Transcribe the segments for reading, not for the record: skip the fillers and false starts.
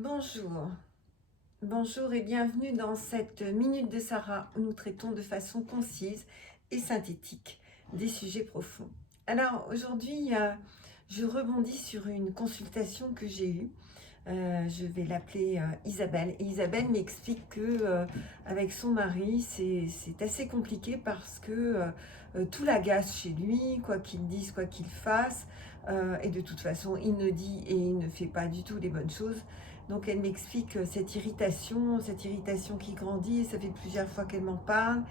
Bonjour, bonjour et bienvenue dans cette Minute de Sarah où nous traitons de façon concise et synthétique des sujets profonds. Alors aujourd'hui, je rebondis sur une consultation que j'ai eue. Je vais l'appeler Isabelle. Et Isabelle m'explique que avec son mari, c'est assez compliqué parce que tout l'agace chez lui, quoi qu'il dise, quoi qu'il fasse. Et de toute façon, il ne dit et il ne fait pas du tout les bonnes choses. Donc elle m'explique cette irritation qui grandit. Ça fait plusieurs fois qu'elle m'en parle.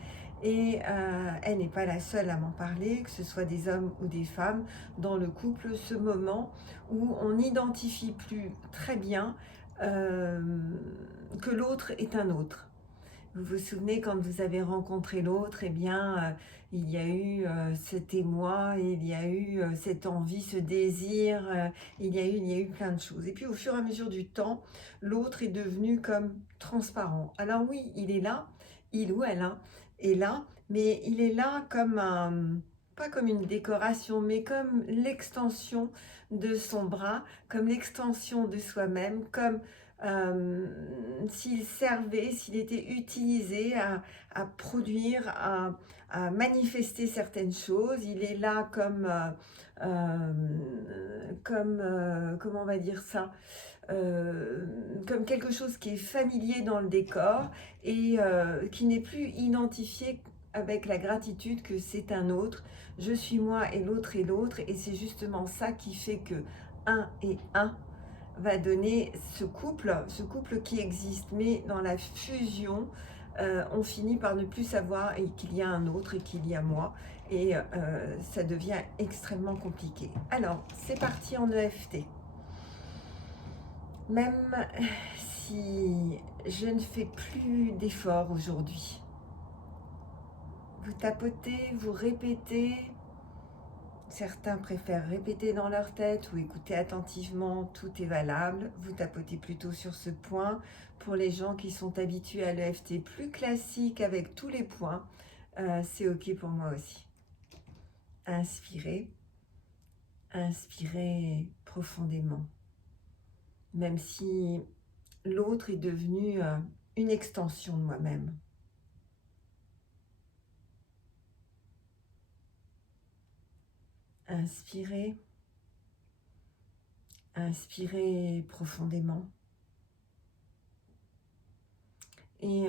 Et elle n'est pas la seule à m'en parler, que ce soit des hommes ou des femmes dans le couple, ce moment où on n'identifie plus très bien euh, que l'autre est un autre. Vous vous souvenez quand vous avez rencontré l'autre, eh bien, il y a eu cet émoi, il y a eu cette envie, ce désir, il y a eu plein de choses. Et puis au fur et à mesure du temps, l'autre est devenu comme transparent. Alors oui, il est là, il ou elle hein, est là, mais il est là comme pas comme une décoration, mais comme l'extension de son bras, comme l'extension de soi-même, comme euh, s'il servait, s'il était utilisé à produire, à manifester certaines choses. Il est là comment on va dire ça, comme quelque chose qui est familier dans le décor et qui n'est plus identifié avec la gratitude que c'est un autre. Je suis moi et l'autre est l'autre, et c'est justement ça qui fait que un et un va donner ce couple qui existe, mais dans la fusion, on finit par ne plus savoir qu'il y a un autre et qu'il y a moi, et ça devient extrêmement compliqué. Alors, c'est parti en EFT. Même si je ne fais plus d'efforts aujourd'hui, vous tapotez, vous répétez. Certains préfèrent répéter dans leur tête ou écouter attentivement, tout est valable. Vous tapotez plutôt sur ce point. Pour les gens qui sont habitués à l'EFT plus classique avec tous les points, c'est ok pour moi aussi. Inspirez, inspirez profondément. Même si l'autre est devenu une extension de moi-même. Inspirez, inspirez profondément. Et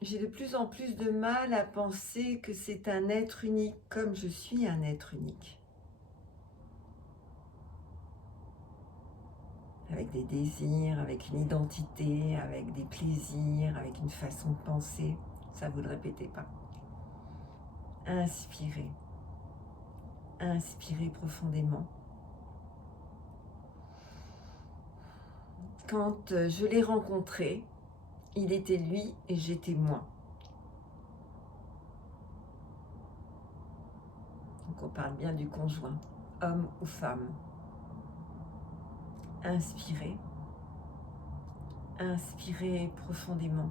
j'ai de plus en plus de mal à penser que c'est un être unique comme je suis un être unique. Avec des désirs, avec une identité, avec des plaisirs, avec une façon de penser. Ça, vous ne le répétez pas. Inspirez. Inspirez profondément. Quand je l'ai rencontré, il était lui et j'étais moi. Donc on parle bien du conjoint, homme ou femme. Inspirez. Inspirez profondément.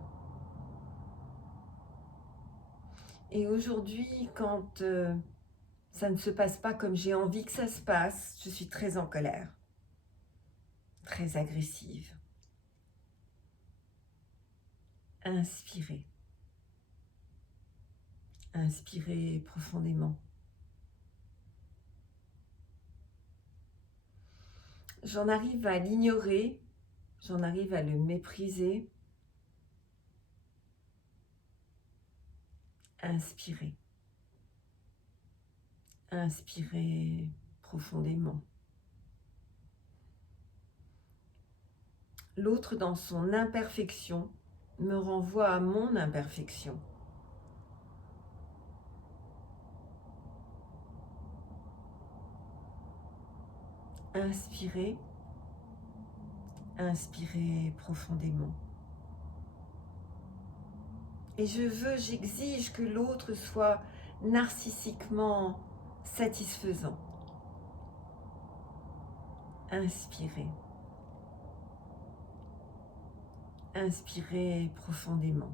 Et aujourd'hui, quand ça ne se passe pas comme j'ai envie que ça se passe, je suis très en colère, très agressive. Inspirez. Inspirez profondément. J'en arrive à l'ignorer, j'en arrive à le mépriser. Inspirez. Inspirez profondément. L'autre, dans son imperfection, me renvoie à mon imperfection. Inspirez. Inspirez profondément. Et j'exige que l'autre soit narcissiquement satisfaisant. Inspirez. Inspirez profondément.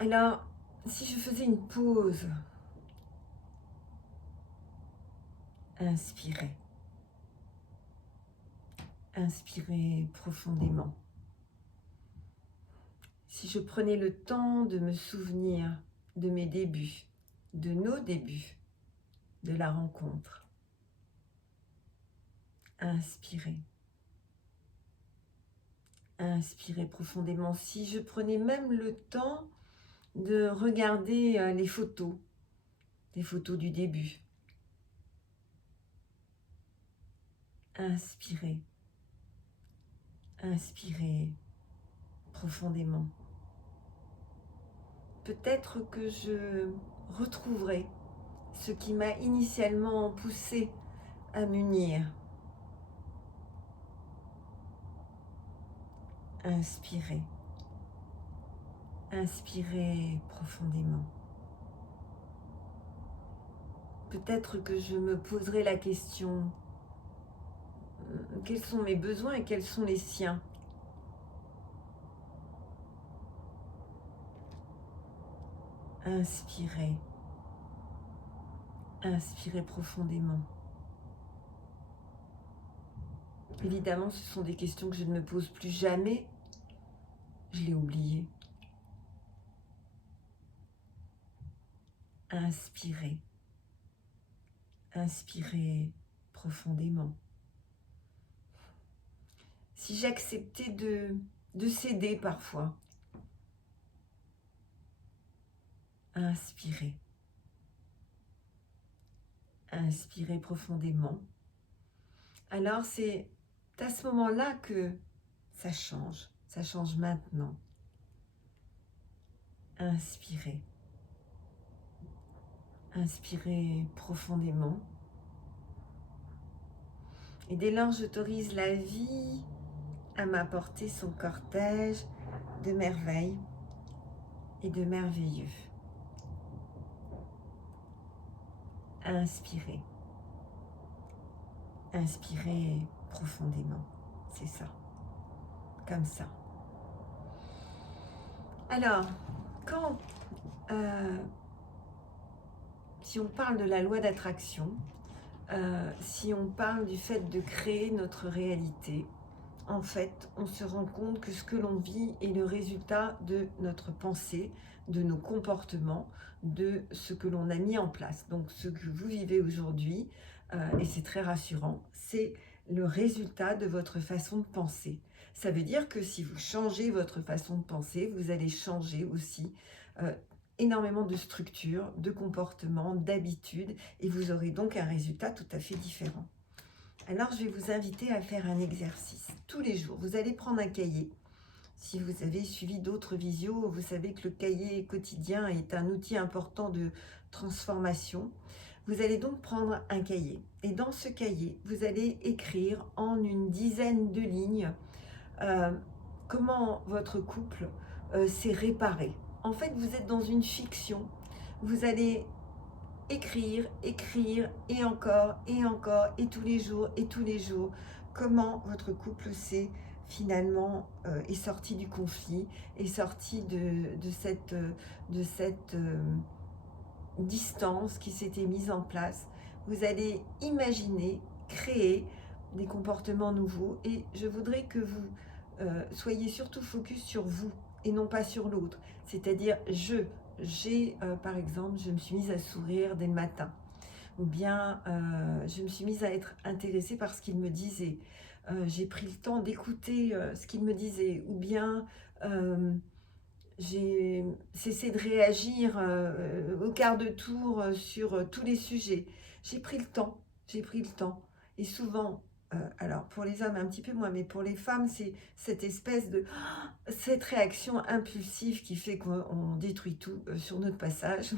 Alors, si je faisais une pause, inspirez. Inspirez profondément. Si je prenais le temps de me souvenir de mes débuts, de nos débuts, de la rencontre. Inspirez. Inspirez profondément. Si je prenais même le temps de regarder les photos du début. Inspirez. Inspirez profondément. Peut-être que je retrouverai ce qui m'a initialement poussé à m'unir. Inspirez. Inspirez profondément. Peut-être que je me poserai la question, quels sont mes besoins et quels sont les siens? Inspirez. Inspirez profondément. Évidemment, ce sont des questions que je ne me pose plus jamais. Je l'ai oublié. Inspirez. Inspirez profondément. Si j'acceptais de céder parfois, inspirez. Inspirez profondément. Alors c'est à ce moment-là que ça change maintenant. Inspirez. Inspirez profondément. Et dès lors, j'autorise la vie à m'apporter son cortège de merveilles et de merveilleux. Inspirez. Inspirez profondément. C'est ça. Comme ça. Alors, si on parle de la loi d'attraction, si on parle du fait de créer notre réalité, en fait, on se rend compte que ce que l'on vit est le résultat de notre pensée, de nos comportements, de ce que l'on a mis en place. Donc, ce que vous vivez aujourd'hui, et c'est très rassurant, c'est le résultat de votre façon de penser. Ça veut dire que si vous changez votre façon de penser, vous allez changer aussi énormément de structures, de comportements, d'habitudes, et vous aurez donc un résultat tout à fait différent. Alors, je vais vous inviter à faire un exercice tous les jours. Vous allez prendre un cahier. Si vous avez suivi d'autres visios, vous savez que le cahier quotidien est un outil important de transformation. Vous allez donc prendre un cahier. Et dans ce cahier, vous allez écrire en une dizaine de lignes comment votre couple s'est réparé. En fait, vous êtes dans une fiction. Vous allez écrire, et encore, et tous les jours, comment votre couple s'est finalement est sorti du conflit, est sorti de cette distance qui s'était mise en place. Vous allez imaginer, créer des comportements nouveaux, et je voudrais que vous soyez surtout focus sur vous et non pas sur l'autre. C'est-à-dire par exemple, je me suis mise à sourire dès le matin, ou bien je me suis mise à être intéressée par ce qu'il me disait, j'ai pris le temps d'écouter ce qu'il me disait, ou bien j'ai cessé de réagir au quart de tour sur tous les sujets. J'ai pris le temps, et souvent, alors pour les hommes un petit peu moins, mais pour les femmes, c'est cette espèce de cette réaction impulsive qui fait qu'on détruit tout sur notre passage.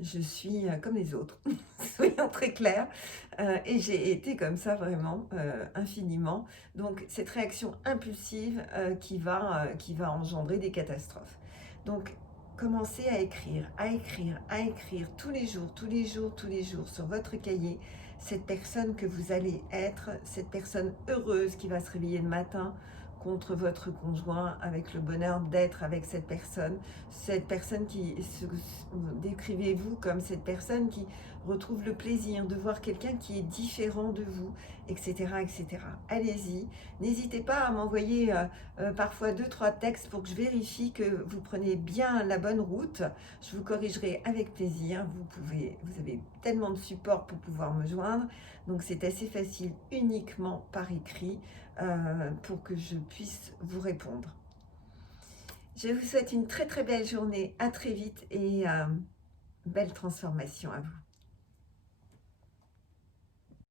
Je suis comme les autres, soyons très clairs, et j'ai été comme ça vraiment infiniment. Donc cette réaction impulsive qui va engendrer des catastrophes. Donc commencez à écrire tous les jours sur votre cahier cette personne que vous allez être, cette personne heureuse qui va se réveiller le matin contre votre conjoint, avec le bonheur d'être avec cette personne qui décrivez-vous comme cette personne qui retrouve le plaisir de voir quelqu'un qui est différent de vous, etc. etc. Allez-y, n'hésitez pas à m'envoyer parfois 2-3 textes pour que je vérifie que vous prenez bien la bonne route. Je vous corrigerai avec plaisir. Vous avez tellement de support pour pouvoir me joindre, donc c'est assez facile uniquement par écrit pour que je puisse vous répondre. Je vous souhaite une très très belle journée, à très vite et belle transformation à vous.